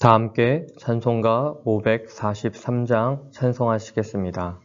다 함께 찬송가 543장 찬송하시겠습니다.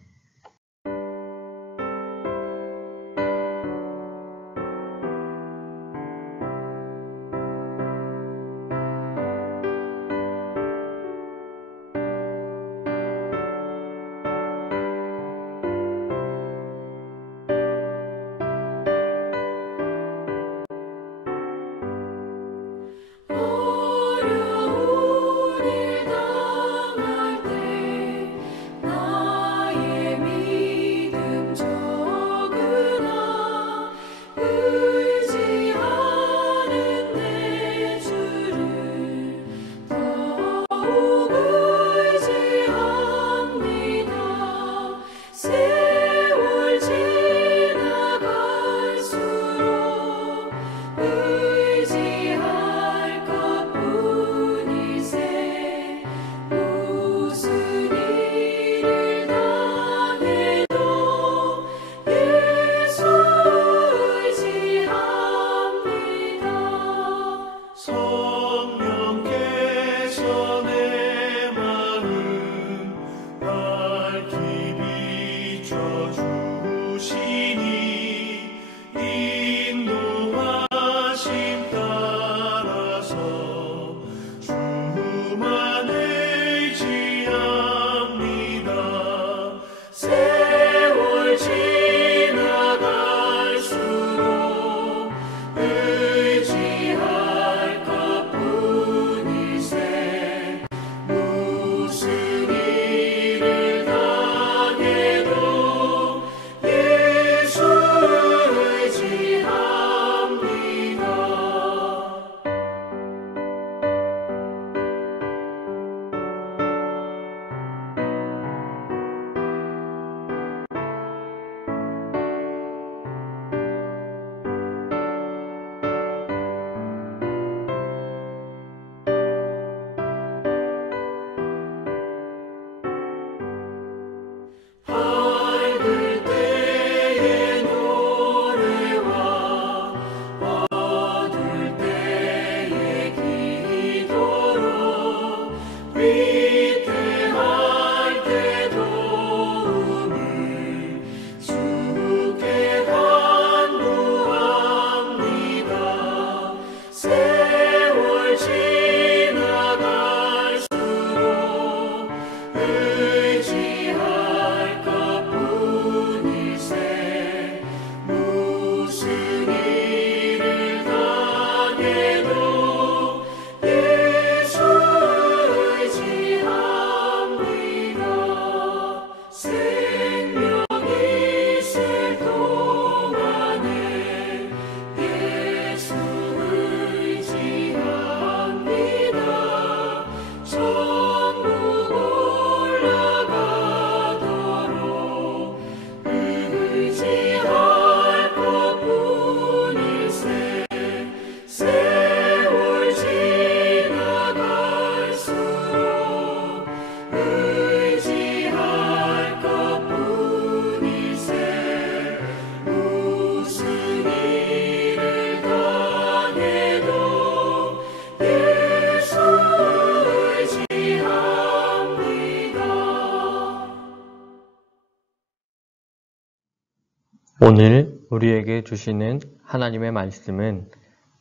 오늘 우리에게 주시는 하나님의 말씀은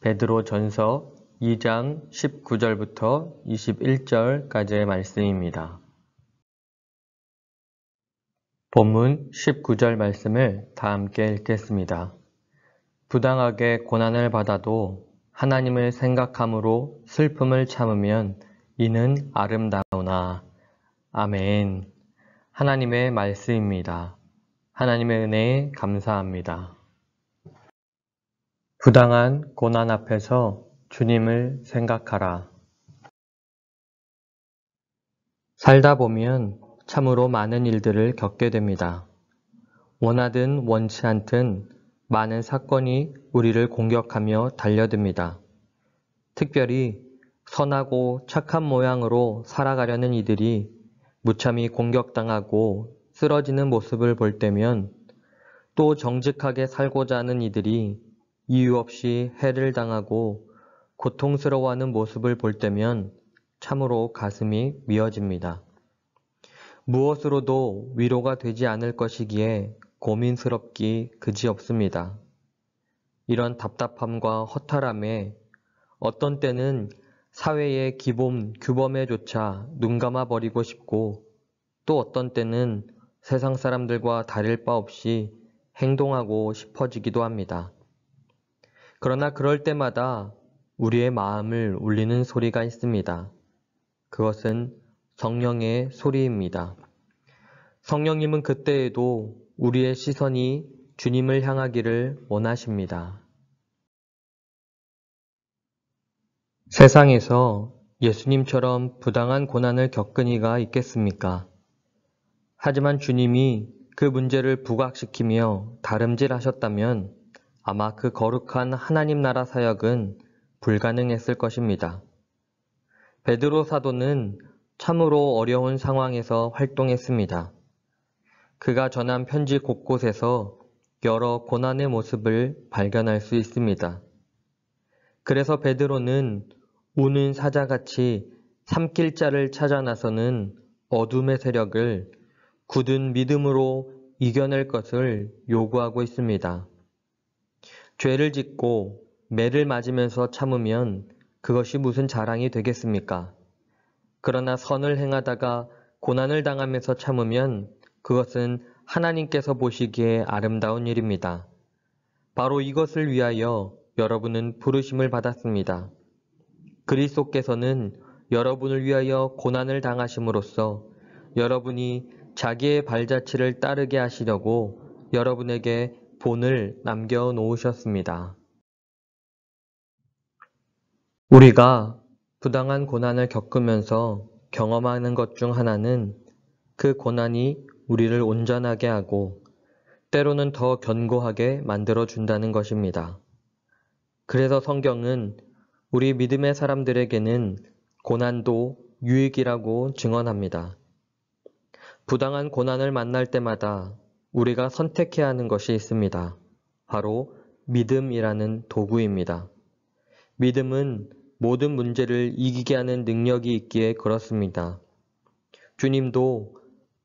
베드로전서 2장 19절부터 21절까지의 말씀입니다. 본문 19절 말씀을 다 함께 읽겠습니다. 부당하게 고난을 받아도 하나님을 생각함으로 슬픔을 참으면 이는 아름다우나. 아멘. 하나님의 말씀입니다. 하나님의 은혜에 감사합니다. 부당한 고난 앞에서 주님을 생각하라. 살다 보면 참으로 많은 일들을 겪게 됩니다. 원하든 원치 않든 많은 사건이 우리를 공격하며 달려듭니다. 특별히 선하고 착한 모양으로 살아가려는 이들이 무참히 공격당하고 쓰러지는 모습을 볼 때면, 또 정직하게 살고자 하는 이들이 이유 없이 해를 당하고 고통스러워하는 모습을 볼 때면 참으로 가슴이 미어집니다. 무엇으로도 위로가 되지 않을 것이기에 고민스럽기 그지없습니다. 이런 답답함과 허탈함에 어떤 때는 사회의 기본 규범에조차 눈감아 버리고 싶고 또 어떤 때는 세상 사람들과 다를 바 없이 행동하고 싶어지기도 합니다. 그러나 그럴 때마다 우리의 마음을 울리는 소리가 있습니다. 그것은 성령의 소리입니다. 성령님은 그때에도 우리의 시선이 주님을 향하기를 원하십니다. 세상에서 예수님처럼 부당한 고난을 겪은 이가 있겠습니까? 하지만 주님이 그 문제를 부각시키며 다름질하셨다면 아마 그 거룩한 하나님 나라 사역은 불가능했을 것입니다. 베드로 사도는 참으로 어려운 상황에서 활동했습니다. 그가 전한 편지 곳곳에서 여러 고난의 모습을 발견할 수 있습니다. 그래서 베드로는 우는 사자같이 삼킬 자를 찾아 나서는 어둠의 세력을 굳은 믿음으로 이겨낼 것을 요구하고 있습니다. 죄를 짓고 매를 맞으면서 참으면 그것이 무슨 자랑이 되겠습니까? 그러나 선을 행하다가 고난을 당하면서 참으면 그것은 하나님께서 보시기에 아름다운 일입니다. 바로 이것을 위하여 여러분은 부르심을 받았습니다. 그리스도께서는 여러분을 위하여 고난을 당하심으로써 여러분이 자기의 발자취를 따르게 하시려고 여러분에게 본을 남겨놓으셨습니다. 우리가 부당한 고난을 겪으면서 경험하는 것 중 하나는 그 고난이 우리를 온전하게 하고 때로는 더 견고하게 만들어준다는 것입니다. 그래서 성경은 우리 믿음의 사람들에게는 고난도 유익이라고 증언합니다. 부당한 고난을 만날 때마다 우리가 선택해야 하는 것이 있습니다. 바로 믿음이라는 도구입니다. 믿음은 모든 문제를 이기게 하는 능력이 있기에 그렇습니다. 주님도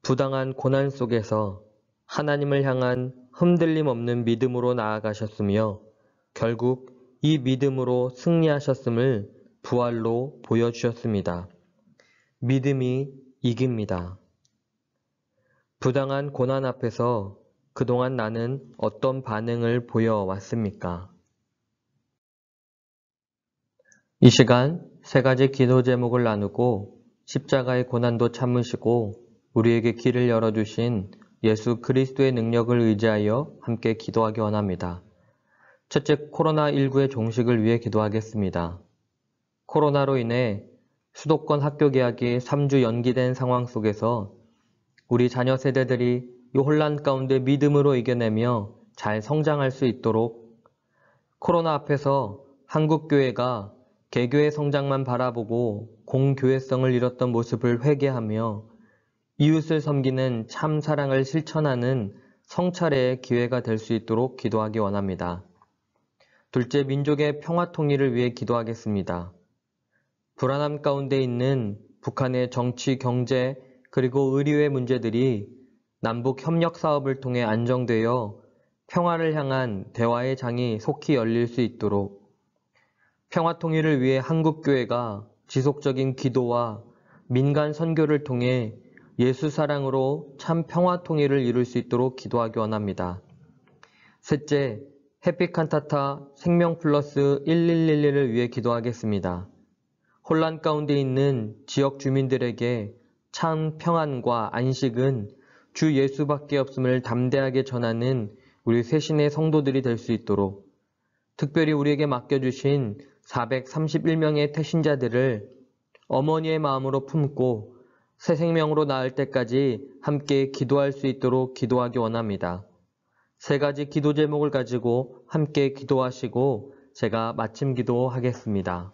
부당한 고난 속에서 하나님을 향한 흔들림 없는 믿음으로 나아가셨으며 결국 이 믿음으로 승리하셨음을 부활로 보여주셨습니다. 믿음이 이깁니다. 부당한 고난 앞에서 그동안 나는 어떤 반응을 보여왔습니까? 이 시간 세 가지 기도 제목을 나누고 십자가의 고난도 참으시고 우리에게 길을 열어주신 예수 그리스도의 능력을 의지하여 함께 기도하기 원합니다. 첫째, 코로나19의 종식을 위해 기도하겠습니다. 코로나로 인해 수도권 학교 개학이 3주 연기된 상황 속에서 우리 자녀 세대들이 이 혼란 가운데 믿음으로 이겨내며 잘 성장할 수 있도록 코로나 앞에서 한국교회가 개교의 성장만 바라보고 공교회성을 잃었던 모습을 회개하며 이웃을 섬기는 참 사랑을 실천하는 성찰의 기회가 될 수 있도록 기도하기 원합니다. 둘째, 민족의 평화 통일을 위해 기도하겠습니다. 불안함 가운데 있는 북한의 정치, 경제, 그리고 의료의 문제들이 남북 협력 사업을 통해 안정되어 평화를 향한 대화의 장이 속히 열릴 수 있도록 평화 통일을 위해 한국교회가 지속적인 기도와 민간 선교를 통해 예수 사랑으로 참 평화 통일을 이룰 수 있도록 기도하기 원합니다. 셋째, 해피칸타타 생명 플러스 1111을 위해 기도하겠습니다. 혼란 가운데 있는 지역 주민들에게 참 평안과 안식은 주 예수밖에 없음을 담대하게 전하는 우리 새신의 성도들이 될 수 있도록 특별히 우리에게 맡겨주신 431명의 태신자들을 어머니의 마음으로 품고 새 생명으로 나을 때까지 함께 기도할 수 있도록 기도하기 원합니다. 세 가지 기도 제목을 가지고 함께 기도하시고 제가 마침 기도하겠습니다.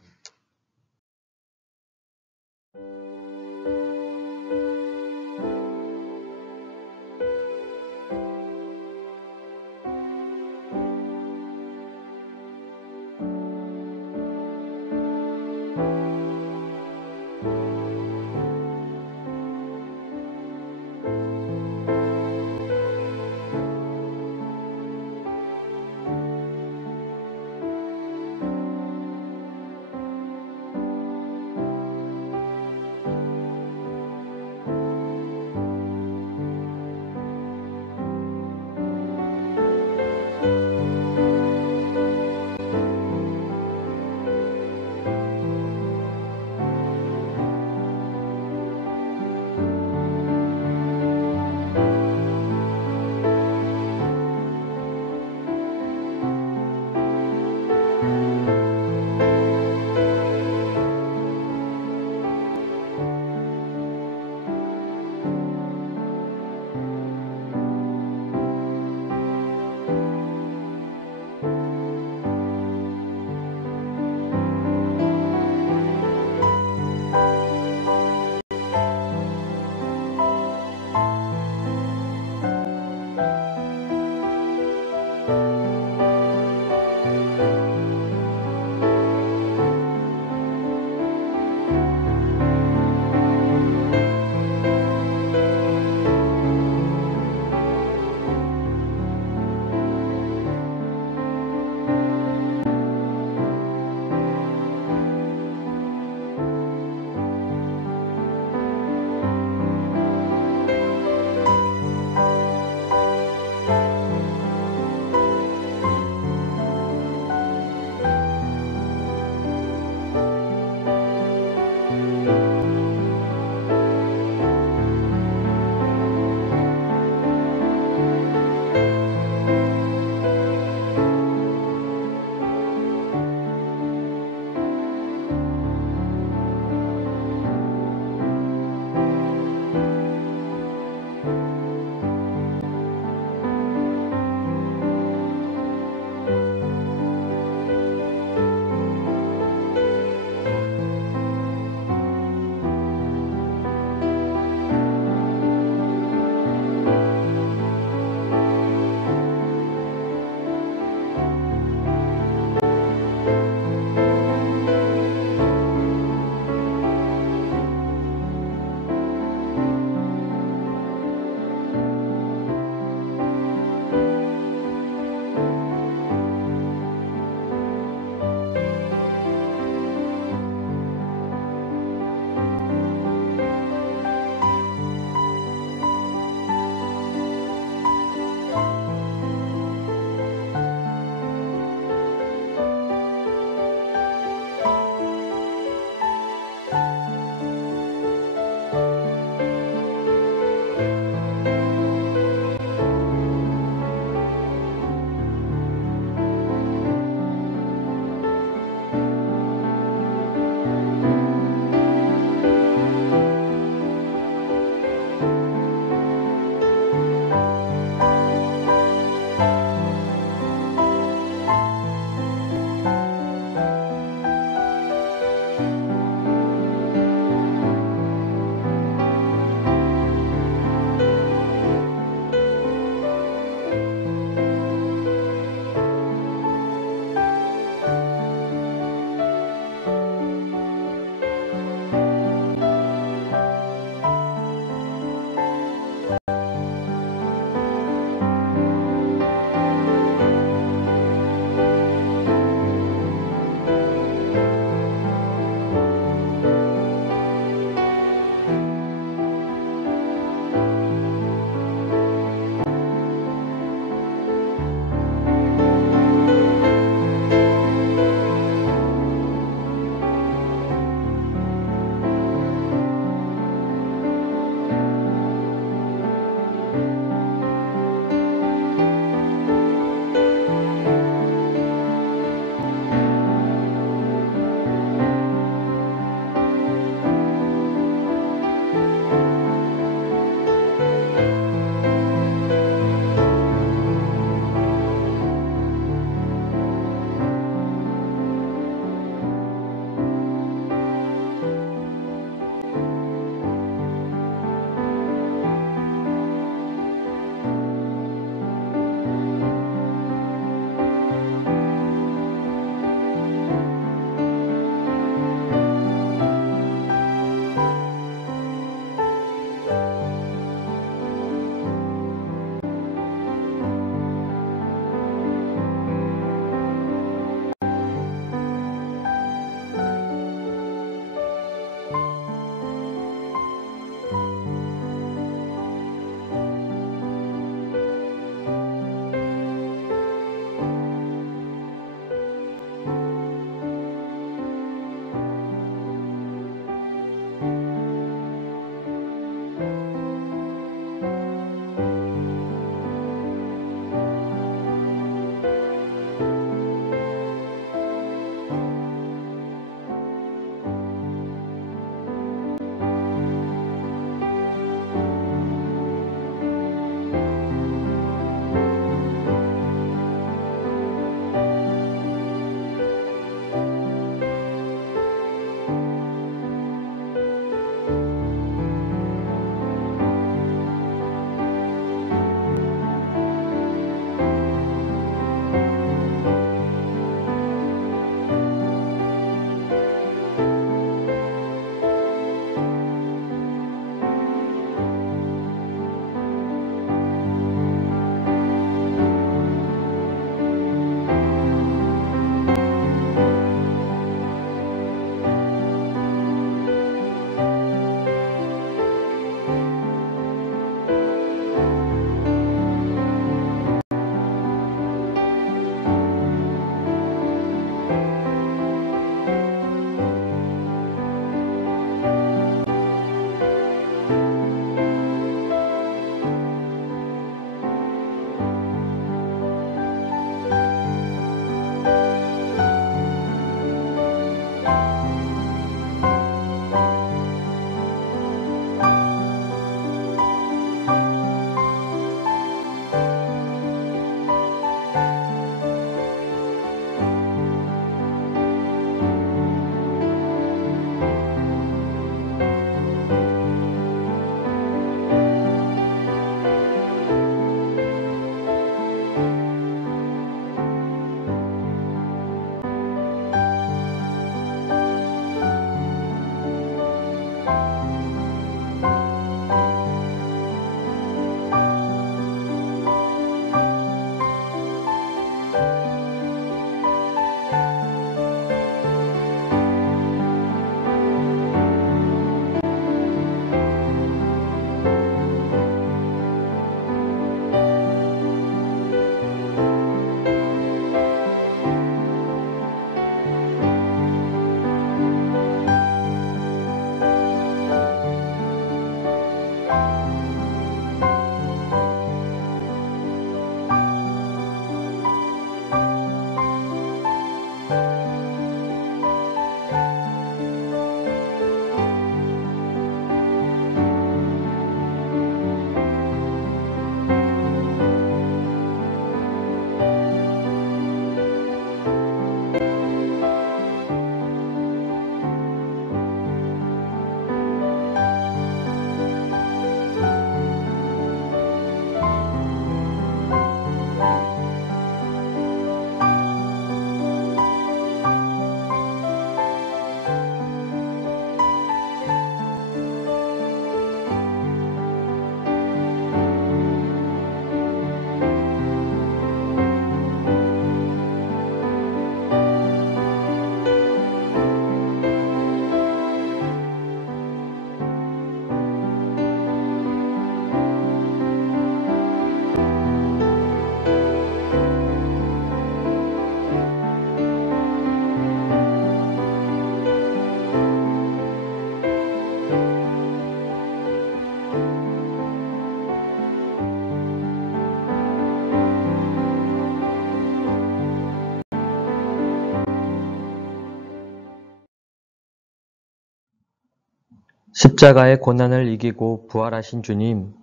십자가의 고난을 이기고 부활하신 주님,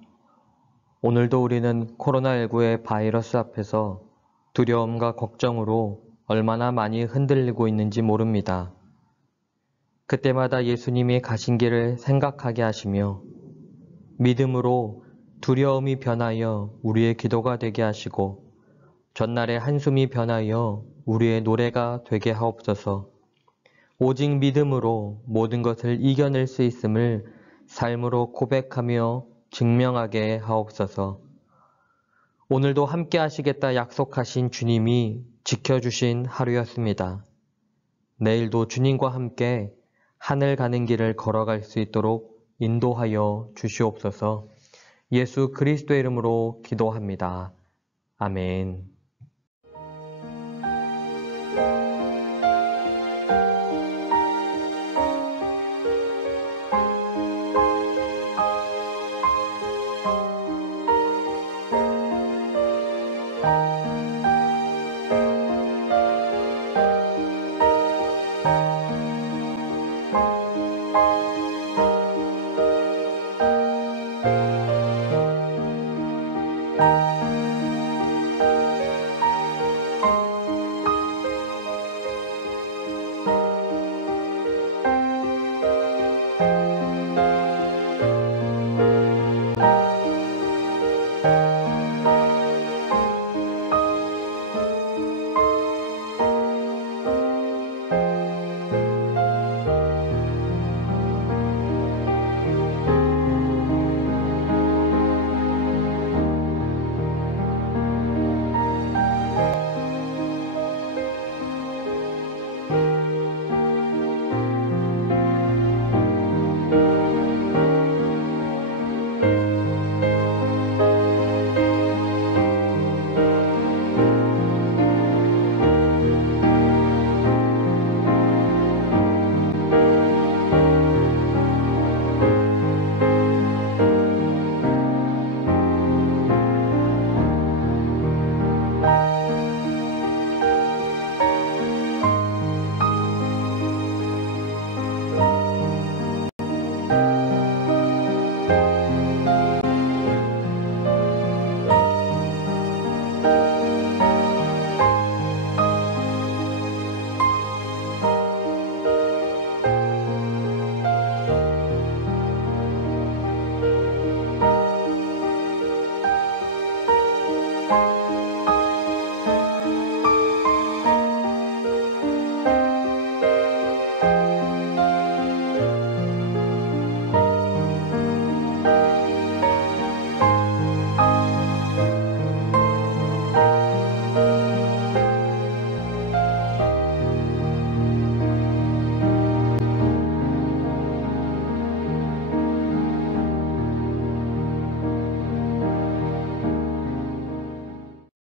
오늘도 우리는 코로나19의 바이러스 앞에서 두려움과 걱정으로 얼마나 많이 흔들리고 있는지 모릅니다. 그때마다 예수님이 가신 길을 생각하게 하시며 믿음으로 두려움이 변하여 우리의 기도가 되게 하시고 전날의 한숨이 변하여 우리의 노래가 되게 하옵소서. 오직 믿음으로 모든 것을 이겨낼 수 있음을 삶으로 고백하며 증명하게 하옵소서. 오늘도 함께 하시겠다 약속하신 주님이 지켜주신 하루였습니다. 내일도 주님과 함께 하늘 가는 길을 걸어갈 수 있도록 인도하여 주시옵소서. 예수 그리스도의 이름으로 기도합니다. 아멘.